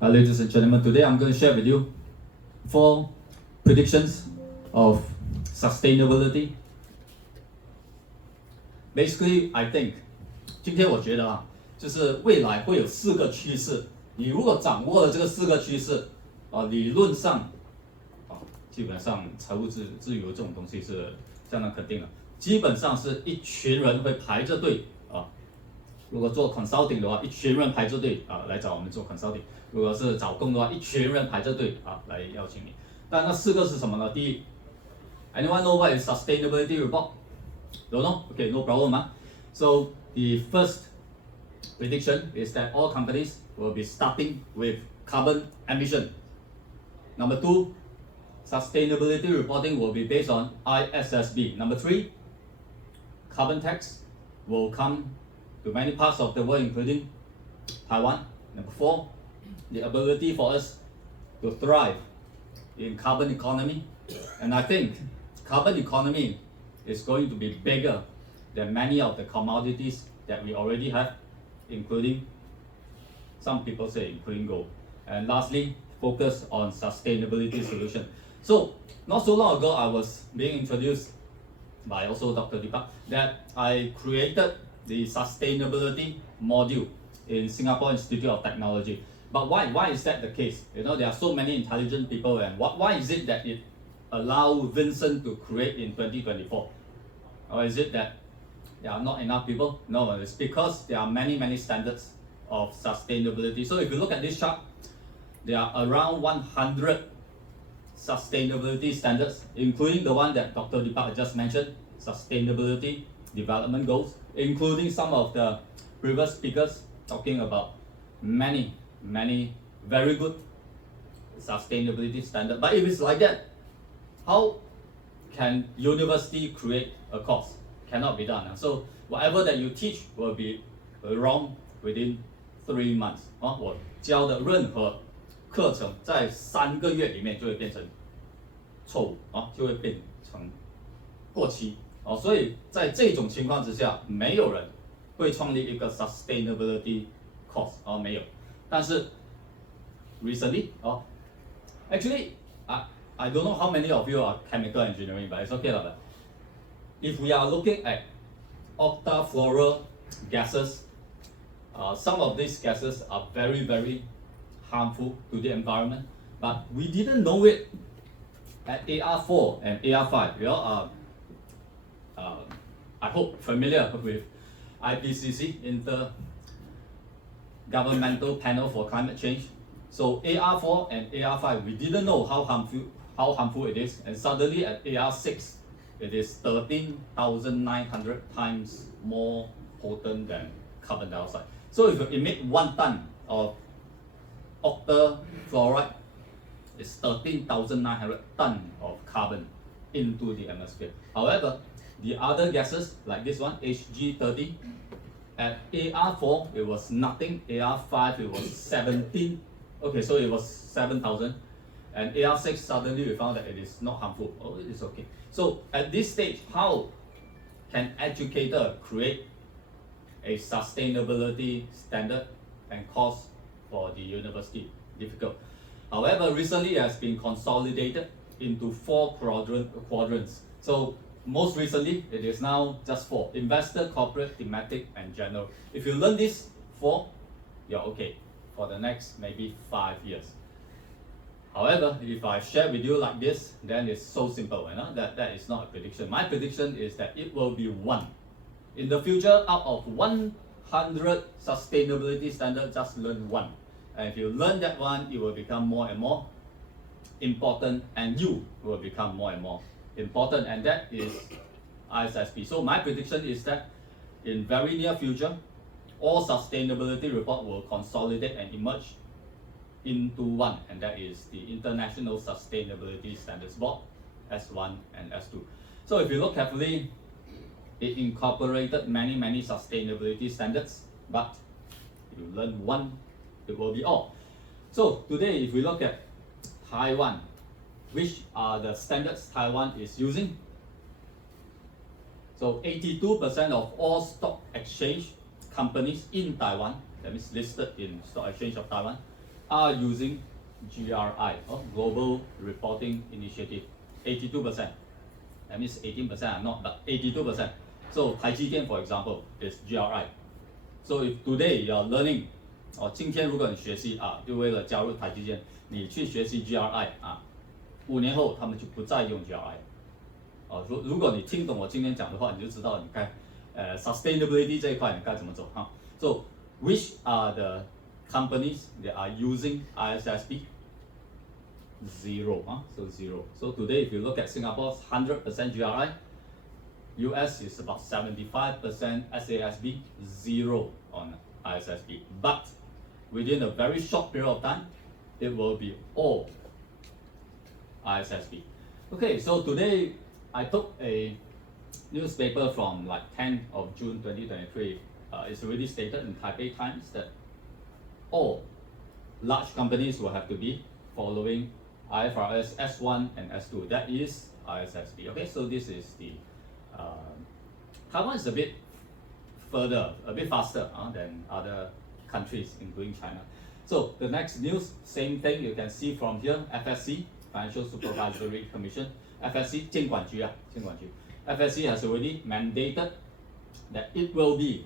Ladies and gentlemen, today I'm going to share with you 4 predictions of sustainability. Basically, I think 今天我觉得就是未来会有4个趋势。你如果掌握了这个4个趋势，理论上，基本上财务自由这种东西是相当肯定的。基本上是一群人会排着队如果做 consulting 的话，一群人排着队来找我们做 consulting。如果是找工的话，一群人排着队来邀请你。但那4个是什么呢？第一 ，Anyone know what is sustainability report? Don't know? Okay, no problem. So the first prediction is that all companies will be starting with carbon emission. Number 2, sustainability reporting will be based on ISSB. Number 3, carbon tax will come to many parts of the world, including Taiwan. Number 4, the ability for us to thrive in carbon economy. And I think carbon economy is going to be bigger than many of the commodities that we already have, including, some people say, including gold. And lastly, focus on sustainability solution. So, not so long ago, I was being introduced by also Dr. Deepak that I created the sustainability module in Singapore Institute of Technology. But why is that the case? You know, there are so many intelligent people, and why is it that it allowed Vincent to create in 2024? Or is it that there are not enough people? No, it's because there are many standards of sustainability. So if you look at this chart, there are around 100 sustainability standards, including the one that Dr. Deepak just mentioned, sustainability development goals, including some of the previous speakers talking about many very good sustainability standards. But if it's like that, how can university create a course? Cannot be done. So whatever that you teach will be wrong within 3 months. 我教的任何课程在3个月里面就会变成错误就会变成过期所以在这种情况之下，没有人会创立一个 sustainability course 没有。但是 recently actually I don't know how many of you are chemical engineering, but it's okay but if we are looking at octafluoral gases, some of these gases are very harmful to the environment, but we didn't know it at AR4 and AR5. You all are, I hope, familiar with IPCC, Intergovernmental Panel for Climate Change. So AR4 and AR5, we didn't know how harmful it is, and suddenly at AR6, it is 13,900 times more potent than carbon dioxide. So if you emit 1 ton of octafluoride, it's 13,900 tons of carbon into the atmosphere. However, the other gases, like this one, Hg30, at AR4 it was nothing, AR5 it was 17, okay, so it was 7,000, and AR6 suddenly we found that it is not harmful. It is okay. So at this stage, how can educator create a sustainability standard and course for the university? Difficult. However, recently it has been consolidated into 4 quadrants. So most recently, it is now just 4: investor, corporate, thematic, and general. If you learn these 4, you're okay for the next maybe 5 years. However, if I share with you like this, then it's so simple, that is not a prediction. My prediction is that it will be 1. In the future, out of 100 sustainability standards, just learn 1. And if you learn that one, it will become more and more important, and you will become more and more important, and that is ISSB. So my prediction is that in very near future, all sustainability report will consolidate and emerge into 1, and that is the International Sustainability Standards Board, S1 and S2. So if you look carefully, it incorporated many sustainability standards, but if you learn 1, it will be all. So today, if we look at Taiwan, which are the standards Taiwan is using? So 82% of all stock exchange companies in Taiwan, that means listed in Stock Exchange of Taiwan, are using GRI, or Global Reporting Initiative, 82%. That means 18% are not, but 82%. So 台积电 for example is GRI. So if today you are learning, 今天如果你学习就为了加入台积电，你去学习 GRI 5年后他们就不再用 GRI。如果你听懂我今天讲的话，你就知道你该sustainability 这一块你该怎么走哈。So which are the companies that are using ISSB? Zero, so zero. So today, if you look at Singapore's 100% GRI, US is about 75% SASB, zero on ISSB. But within a very short period of time, it will be all ISSB. Okay, so today I took a newspaper from like 10th of June 2023. It's already stated in Taipei Times that all large companies will have to be following IFRS S1 and S2. That is ISSB. Okay, so this is the Taiwan is a bit further, a bit faster than other countries, including China. So the next news, same thing you can see from here. FSC, Financial Supervisory Commission. FSC 监管局FSC has already mandated that it will be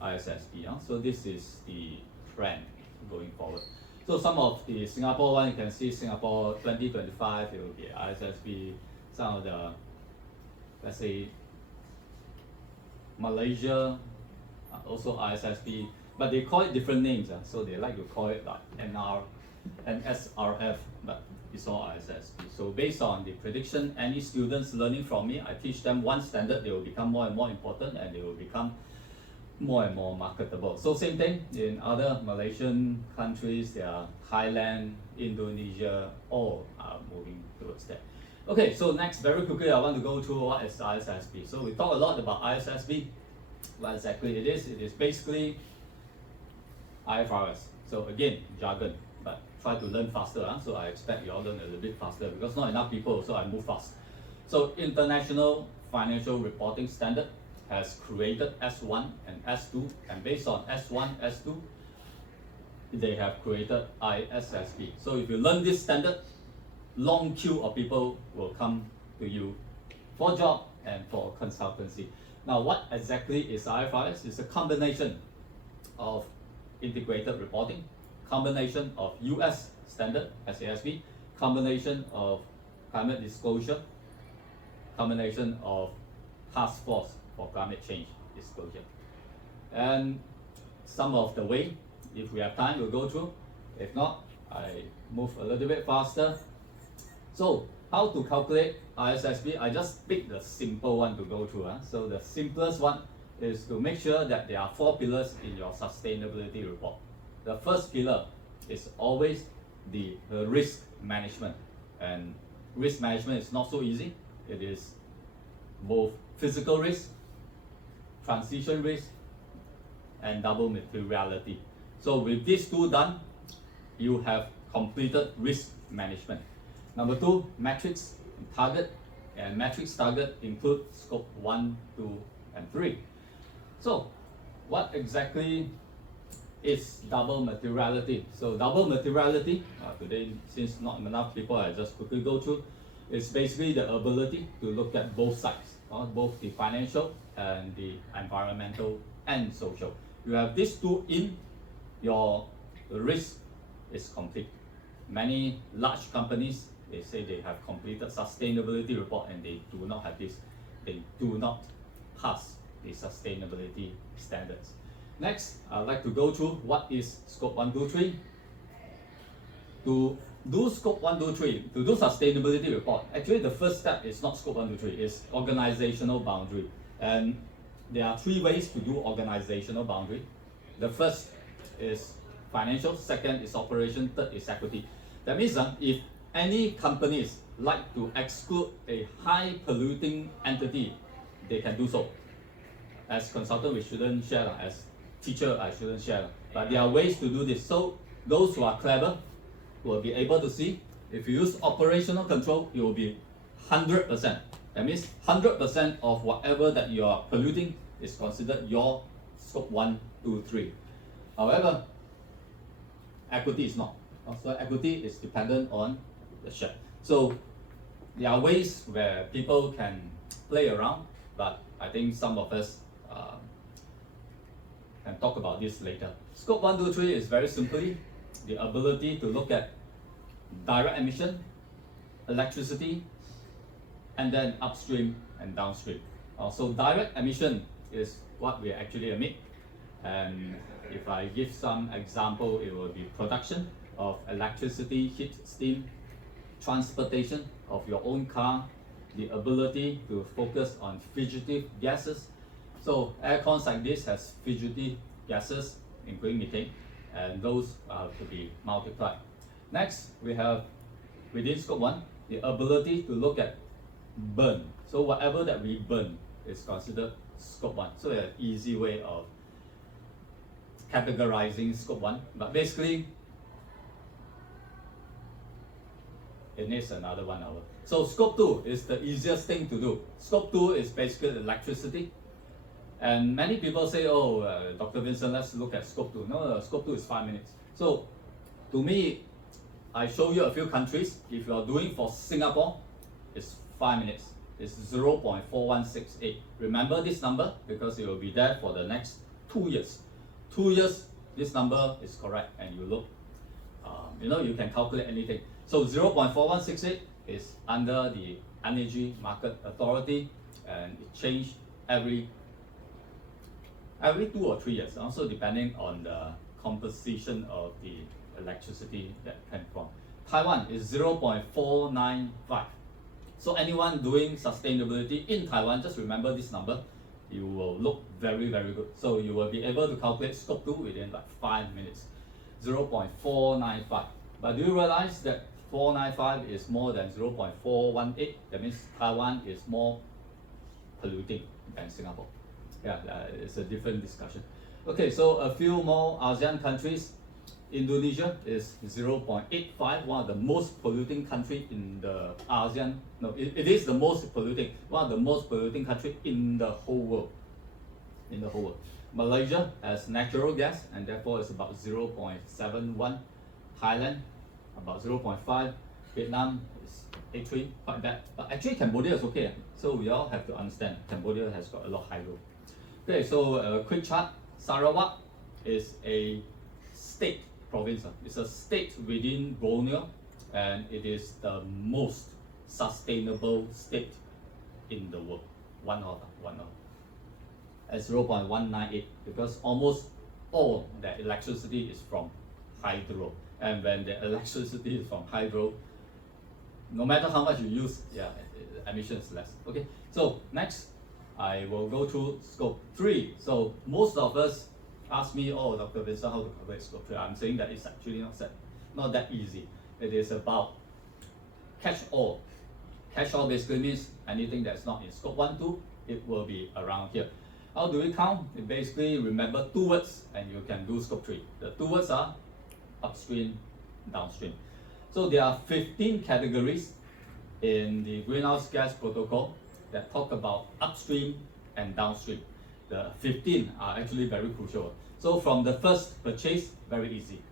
ISSB. So this is the trend going forward. So some of the Singapore one, you can see Singapore 2025, it will be ISSB. Some of the, let's say, Malaysia, also ISSB, but they call it different names. So they like to call it like NR and SRF, but it's all ISSB. So based on the prediction, any students learning from me, I teach them one standard, they will become more and more important and they will become more and more marketable. So same thing in other Malaysian countries, there are Thailand, Indonesia, all are moving towards that. Okay, so next, very quickly, I want to go through what is ISSB. So we talk a lot about ISSB. What exactly it is basically IFRS. So again, jargon, but try to learn faster. So I expect you all learn a little bit faster because not enough people, so I move fast. So International Financial Reporting Standard has created S1 and S2, and based on S1, S2, they have created ISSB. So if you learn this standard, long queue of people will come to you for job and for consultancy. Now, what exactly is IFRS? It's a combination of integrated reporting, combination of US standard, SASB, combination of climate disclosure, combination of task force for climate change disclosure. And some of the way, if we have time, we'll go through. If not, I move a little bit faster. So how to calculate ISSB? I just picked the simple one to go through. So the simplest one is to make sure that there are 4 pillars in your sustainability report. The first pillar is always the risk management. And risk management is not so easy. It is both physical risk, transition risk, and double materiality. So with these 2 done, you have completed risk management. Number 2, metrics target, and metrics target include scope 1, 2, and 3. So what exactly is double materiality? So double materiality, today since not enough people, I just quickly go through. It's basically the ability to look at both sides, both the financial and the environmental and social. You have these 2 in, your risk is complete. Many large companies, they say they have completed sustainability report and they do not have this. They do not pass the sustainability standards. Next, I'd like to go through what is scope 1, 2, 3. To do scope 1, 2, 3, to do sustainability report, actually the first step is not scope 1, 2, 3, it's organizational boundary. And there are 3 ways to do organizational boundary. The first is financial, second is operation, third is equity. That means if any companies like to exclude a high polluting entity, they can do so. As consultant, we shouldn't share. As teacher, I shouldn't share. But there are ways to do this. So those who are clever will be able to see. If you use operational control, it will be 100%. That means 100% of whatever that you are polluting is considered your scope 1, 2, 3. However, equity is not. So equity is dependent on the share. So there are ways where people can play around, but I think some of us can talk about this later. Scope 1, 2, 3 is very simply the ability to look at direct emission, electricity, and then upstream and downstream. So direct emission is what we actually emit, and if I give some example, it will be production of electricity, heat, steam, transportation of your own car, the ability to focus on fugitive gases. So aircons like this has fugitive gases, including methane, and those are to be multiplied. Next, we have within scope 1, the ability to look at burn. So whatever that we burn is considered scope 1. So an easy way of categorizing scope 1, but basically it needs another 1 hour. So scope 2 is the easiest thing to do. Scope 2 is basically electricity. And many people say, oh, Dr. Vincent, let's look at scope 2. No, scope 2 is 5 minutes. So to me, I show you a few countries. If you are doing for Singapore, it's 5 minutes. It's 0.4168. Remember this number because it will be there for the next 2 years. 2 years, this number is correct, and you look, you can calculate anything. So 0.4168 is under the Energy Market Authority, and it changes every 2 or 3 years, also depending on the composition of the electricity that came from. Taiwan is 0.495. So anyone doing sustainability in Taiwan, just remember this number. You will look very, very good. So you will be able to calculate scope 2 within like 5 minutes. 0.495. But do you realize that 495 is more than 0.418? That means Taiwan is more polluting than Singapore. Yeah, it's a different discussion. Okay, so a few more ASEAN countries. Indonesia is 0.85, one of the most polluting country in the ASEAN. No, it is the most polluting, one of the most polluting country in the whole world. In the whole world. Malaysia has natural gas, and therefore it's about 0.71. Thailand about 0.5. Vietnam is 83, quite bad. But actually Cambodia is okay. So we all have to understand Cambodia has got a lot of hydro. Okay, so a quick chart. Sarawak is a state province. It's a state within Borneo, and it is the most sustainable state in the world. One of. At 0.198, because almost all the electricity is from hydro. And when the electricity is from hydro, no matter how much you use, emission is less. Okay, so next, I will go through scope 3. So most of us ask me, oh, Dr. Vincent, how to calculate scope 3? I'm saying that it's actually not that easy. It is about catch-all. Catch-all basically means anything that's not in scope 1, 2, it will be around here. How do we count? You basically remember 2 words and you can do scope 3. The 2 words are upstream, downstream. So there are 15 categories in the greenhouse gas protocol that talk about upstream and downstream. The 15 are actually very crucial. So from the first, purchase, very easy.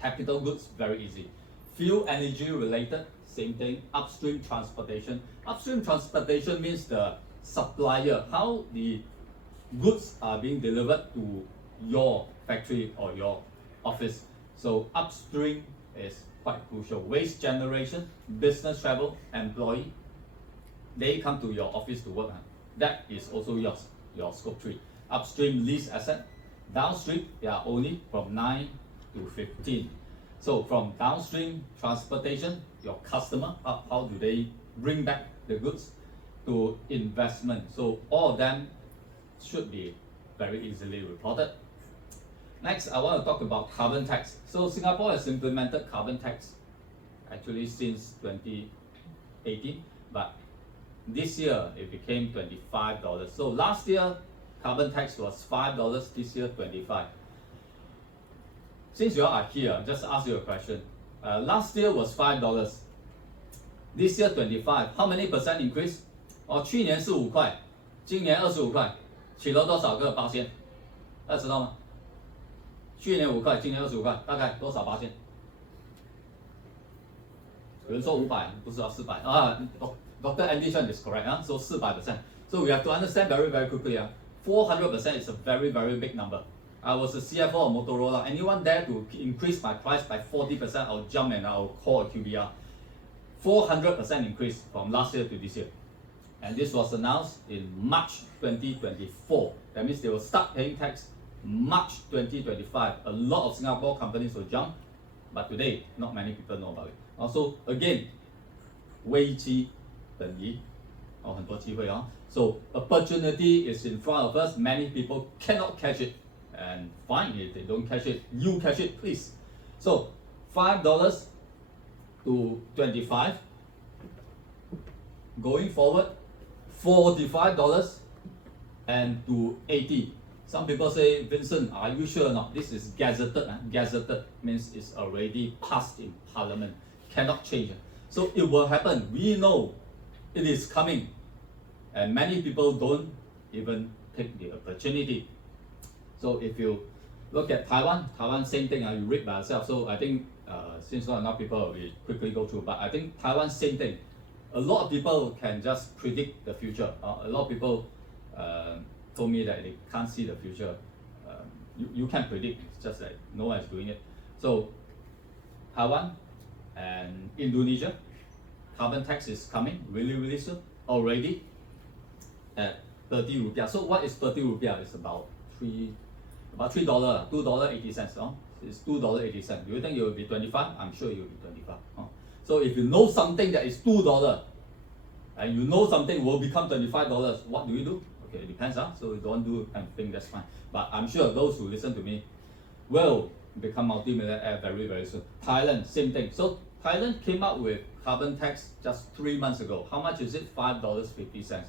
Capital goods, very easy. Fuel energy related, same thing. Upstream transportation. Upstream transportation means the supplier, how the goods are being delivered to your factory or your office. So upstream is quite crucial. Waste generation, business travel, employee, they come to your office to work. That is also yours, your scope 3. Upstream lease asset. Downstream, they are only from 9 to 15. So from downstream transportation, your customer, how do they bring back the goods, to investment. So all of them should be very easily reported. Next, I want to talk about carbon tax. So Singapore has implemented carbon tax actually since 2018, but this year it became $25. So last year carbon tax was $5, this year 25. Since you all are here, just ask you a question. Last year was $5, this year 25. How many percent increase? 去年是5块，今年25块，取了多少个%？大家知道吗？去年5块，今年25块，大概多少%？有人说500，不是400啊。Dr. Andy Chen is correct, so 400%. So we have to understand very, very quickly. 400% is a very, very big number. I was a CFO of Motorola. Anyone dare to increase my price by 40%, I'll jump and I'll call a QBR. 400% increase from last year to this year. And this was announced in March 2024. That means they will start paying tax March 2025. A lot of Singapore companies will jump, but today, not many people know about it. Also, again, 危机等于很多机会啊。So opportunity is in front of us. Many people cannot catch it, and fine if they don't catch it. You catch it, please. So $5 to 25. Going forward, $45 and to 80. Some people say, Vincent, are you sure or not? This is gazetted. Gazetted means it's already passed in Parliament. Cannot change. So it will happen. We know it is coming. And many people don't even take the opportunity. So if you look at Taiwan, same thing. You read by yourself. So I think since not enough people, we quickly go through. But I think Taiwan, same thing. A lot of people can just predict the future. A lot of people told me that they can't see the future. You can't predict. It's just like no one is doing it. So Taiwan and Indonesia, carbon tax is coming really, really soon already at 30 rupiah. So what is 30 rupiah? It's about $3, $2.80. It's $2.80. Do you think it will be 25? I'm sure it will be 25. So if you know something that is $2 and you know something will become $25, what do you do? Okay, it depends. So you don't do anything, that's fine. But I'm sure those who listen to me will become multi-millionaire very, very soon. Thailand, same thing. So Thailand came up with carbon tax just 3 months ago. How much is it? $5.50.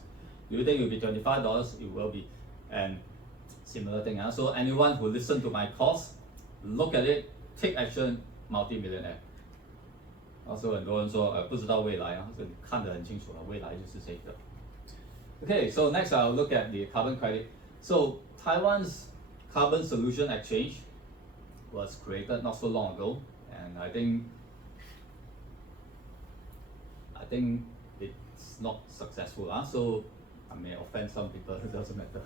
Do you think it will be $25? It will be. And similar thing. So anyone who listen to my course, look at it, take action, multi-millionaire. Also 很多人说不知道未来这看得很清楚了，未来就是这个。Okay, so next I'll look at the carbon credit. So Taiwan's carbon solution exchange was created not so long ago, and I think it's not successful. So I may offend some people, it doesn't matter.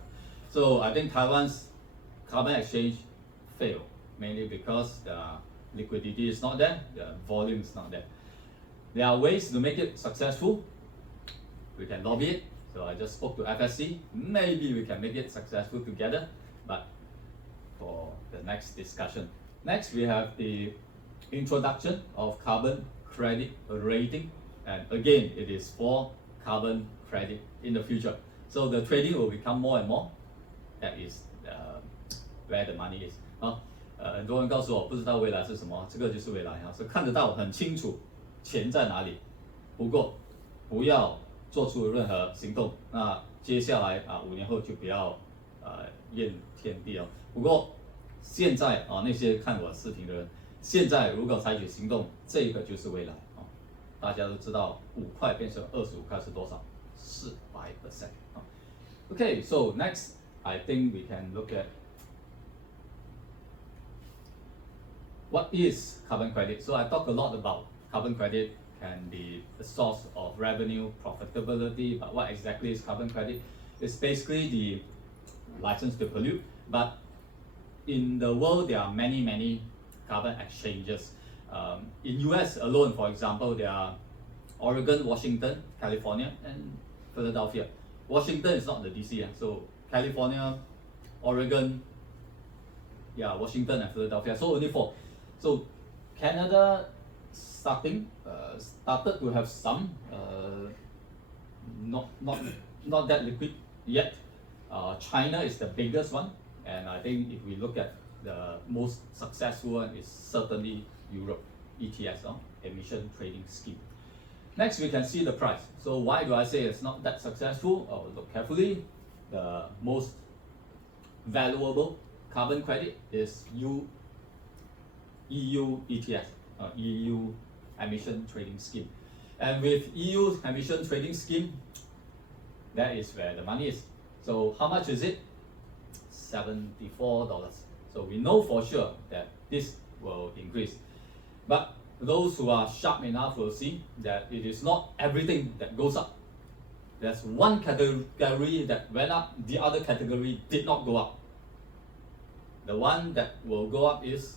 So I think Taiwan's carbon exchange failed, mainly because the liquidity is not there, the volume is not there. There are ways to make it successful. We can lobby it. So I just spoke to ISSB. Maybe we can make it successful together, but for the next discussion. Next, we have the introduction of carbon credit rating, and again, it is for carbon credit in the future. So the trading will become more and more. That is where the money is. 很多人告诉我不知道未来是什么，这个就是未来是看得到很清楚钱在哪里。不过不要做出任何行动。那接下来5年后就不要怨天地哦。不过现在那些看我视频的人，现在如果采取行动，这个就是未来大家都知道5块变成25块是多少？400%。Okay, so next I think we can look at what is carbon credit. So I talk a lot about carbon credit can be the source of revenue, profitability, but what exactly is carbon credit? It's basically the license to pollute, but in the world there are many carbon exchanges. In US alone, for example, there are Oregon, Washington, California, and Philadelphia. Washington is not the DC, so California, Oregon, Washington and Philadelphia. So only 4. So Canada started to have some, not that liquid yet. China is the biggest one, and I think if we look at the most successful one is certainly Europe, ETS, emission trading scheme. Next, we can see the price. So why do I say it's not that successful? Look carefully. The most valuable carbon credit is EU ETS, EU emission trading scheme. And with EU emission trading scheme, that is where the money is. So how much is it? $74. So we know for sure that this will increase. But those who are sharp enough will see that it is not everything that goes up. There's one category that went up, the other category did not go up. The one that will go up is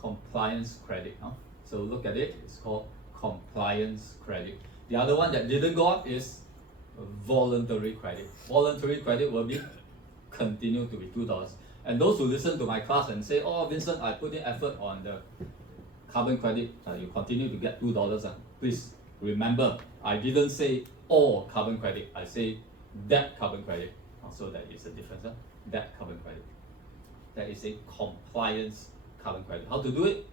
compliance credit. So look at it, it's called compliance credit. The other one that didn't go up is voluntary credit. Voluntary credit will be continue to be $2. And those who listen to my class and say, oh Vincent, I put in effort on the carbon credit, you continue to get $2. Please remember, I didn't say all carbon credit, I say that carbon credit. So that is the difference, that carbon credit. That is a compliance carbon credit. How to do it?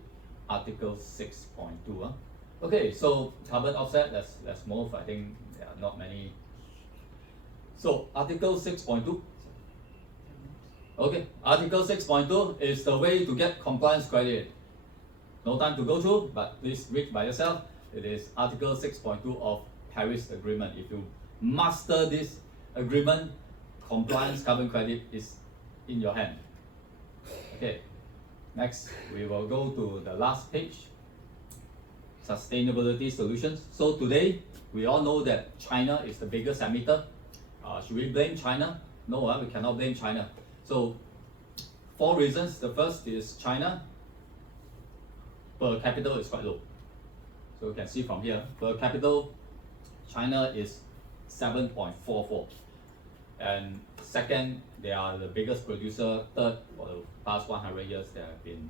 Article 6.2. Okay, so carbon offset, let's move. I think there are not many. So Article 6.2. Okay, Article 6.2 is the way to get compliance credit. No time to go through, but please read by yourself. It is Article 6.2 of Paris Agreement. If you master this agreement, compliance carbon credit is in your hand. Okay, next we will go to the last page, sustainability solutions. So today, we all know that China is the biggest emitter. Should we blame China? No, we cannot blame China. So, 4 reasons. The first is China, per capita is quite low. So you can see from here, per capita, China is 7.44. And second, they are the biggest producer. Third, for the past 100 years, they have been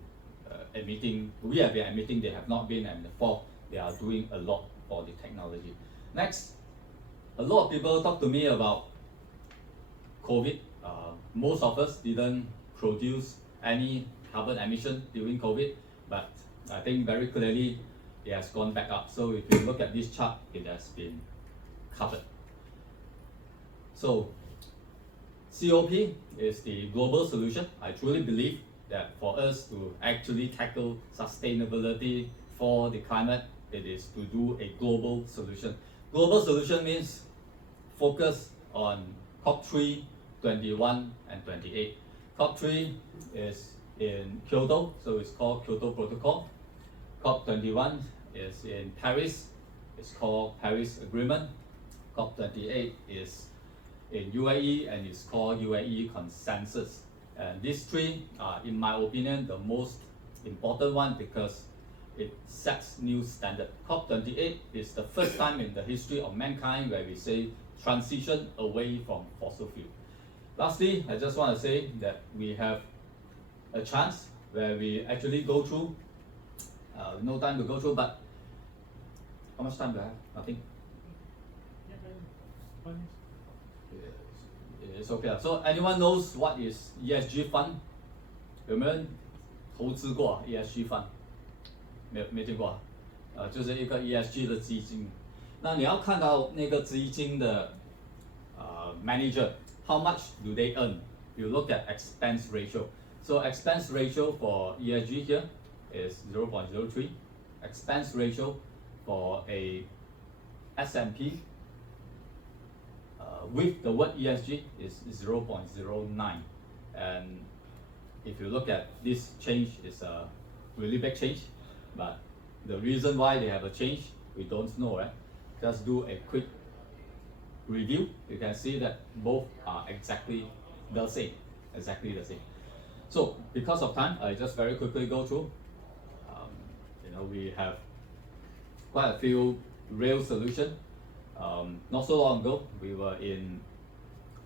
emitting, we have been emitting, they have not been. And fourth, they are doing a lot for the technology. Next, a lot of people talk to me about COVID. Most of us didn't produce any carbon emission during COVID, but I think very clearly it has gone back up. So if you look at this chart, it has been covered. So COP is the global solution. I truly believe that for us to actually tackle sustainability for the climate, it is to do a global solution. Global solution means focus on COP3, 21 and 28. COP3 is in Kyoto, so it's called Kyoto Protocol. COP21 is in Paris, it's called Paris Agreement. COP28 is in UAE and it's called UAE Consensus. And these three are, in my opinion, the most important one because it sets new standard. COP28 is the first time in the history of mankind where we say transition away from fossil fuel. Lastly, I just want to say that we have a chance where we actually go through, no time to go through, but how much time do I have? Nothing? It's okay. So anyone knows what is ESG fund? 有没有人投资过 ESG fund？ 没听过就是一个 ESG 的基金。那你要看到那个基金的manager, how much do they earn? You look at expense ratio. So expense ratio for ESG here is 0.03. Expense ratio for a S&P with the word ESG is 0.09. And if you look at this change, it's a really big change. But the reason why they have a change, we don't know, right? Just do a quick review. You can see that both are exactly the same. So because of time, I just very quickly go through. We have quite a few real solutions. Not so long ago, we were in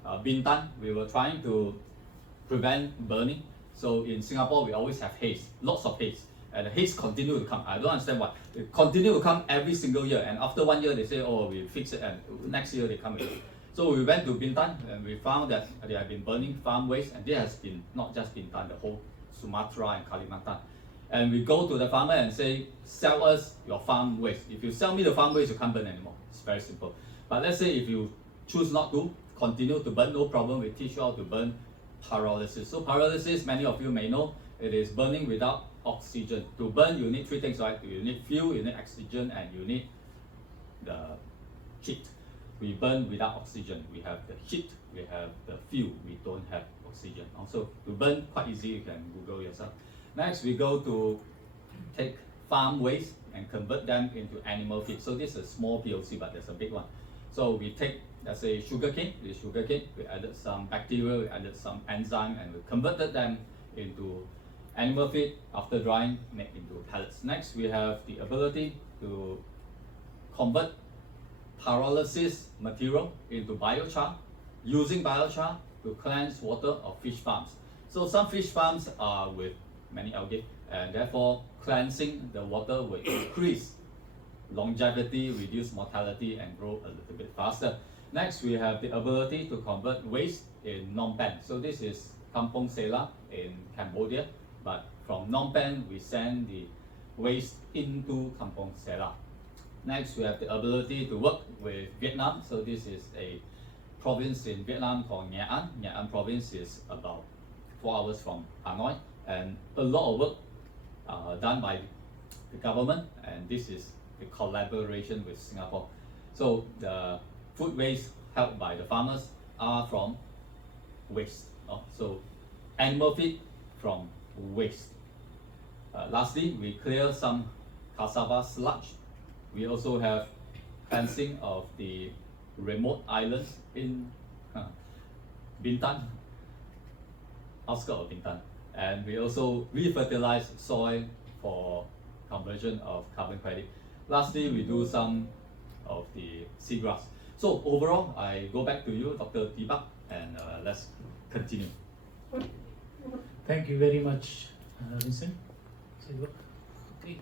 Bintan. We were trying to prevent burning. So in Singapore, we always have haze, lots of haze. And the haze continue to come. I don't understand why. It continue to come every single year. And after 1 year, they say, oh, we fix it. And next year, they come again. So we went to Bintan and we found that they have been burning farm waste. And this has been not just Bintan, the whole Sumatra and Kalimantan. And we go to the farmer and say, sell us your farm waste. If you sell me the farm waste, you can't burn anymore. It's very simple. But let's say if you choose not to, continue to burn, no problem. We teach you how to burn pyrolysis. So pyrolysis, many of you may know, it is burning without oxygen. To burn, you need 3 things, right? You need fuel, you need oxygen, and you need the heat. We burn without oxygen. We have the heat, we have the fuel, we don't have oxygen. Also, to burn quite easy, you can Google yourself. Next, we go to take farm waste and convert them into animal feed. So this is a small POC, but there's a big one. So we take, let's say, sugarcane. This sugarcane, we added some bacteria, we added some enzyme, and we converted them into animal feed. After drying, made into pellets. Next, we have the ability to convert pyrolysis material into biochar, using biochar to cleanse water of fish farms. So some fish farms are with many algae, and therefore cleansing the water will increase longevity, reduce mortality, and grow a little bit faster. Next, we have the ability to convert waste in Phnom Penh. So this is Kampong Sela in Cambodia, but from Phnom Penh, we send the waste into Kampong Sela. Next, we have the ability to work with Vietnam. So this is a province in Vietnam called Nghệ An. Nghệ An province is about 4 hours from Hanoi, and a lot of work done by the government, and this is the collaboration with Singapore. So the food waste held by the farmers are from waste. So animal feed from waste. Lastly, we clear some cassava sludge. We also have cleansing of the remote islands in Bintan, outskirts of Bintan. And we also refertilize soil for conversion of carbon credit. Lastly, we do some of the seagrass. So overall, I go back to you, Dr. Deepak, and let's continue. Thank you very much, Vincent. Okay.